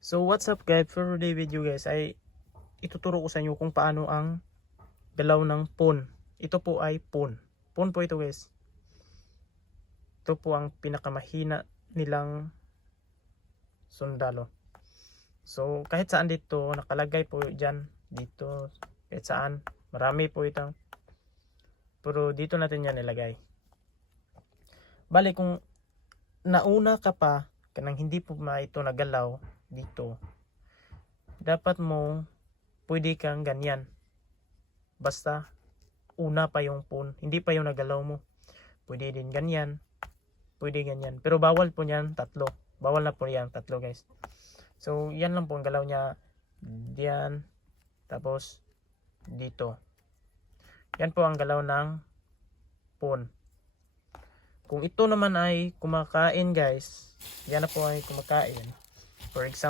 So what's up guys, for today's video guys ay ituturo ko sa inyo kung paano ang galaw ng pawn. Ito po ay pawn. Pawn po ito guys. Ito po ang pinakamahina nilang sundalo. So kahit saan dito nakalagay po dyan, dito kahit saan, marami po itong, pero dito natin yan nilagay. Bali kung nauna ka pa kanang hindi po ito nagalaw dito, dapat mo pwede kang ganyan, basta una pa yung pawn, hindi pa yung nagalaw mo. Pwede din ganyan, pwede ganyan, pero bawal po yan tatlo, bawal na po yan tatlo guys. So yan lang po ang galaw niya, diyan, tapos dito. Yan po ang galaw ng pawn. Kung ito naman ay kumakain guys, yan na po ay kumakain. For example,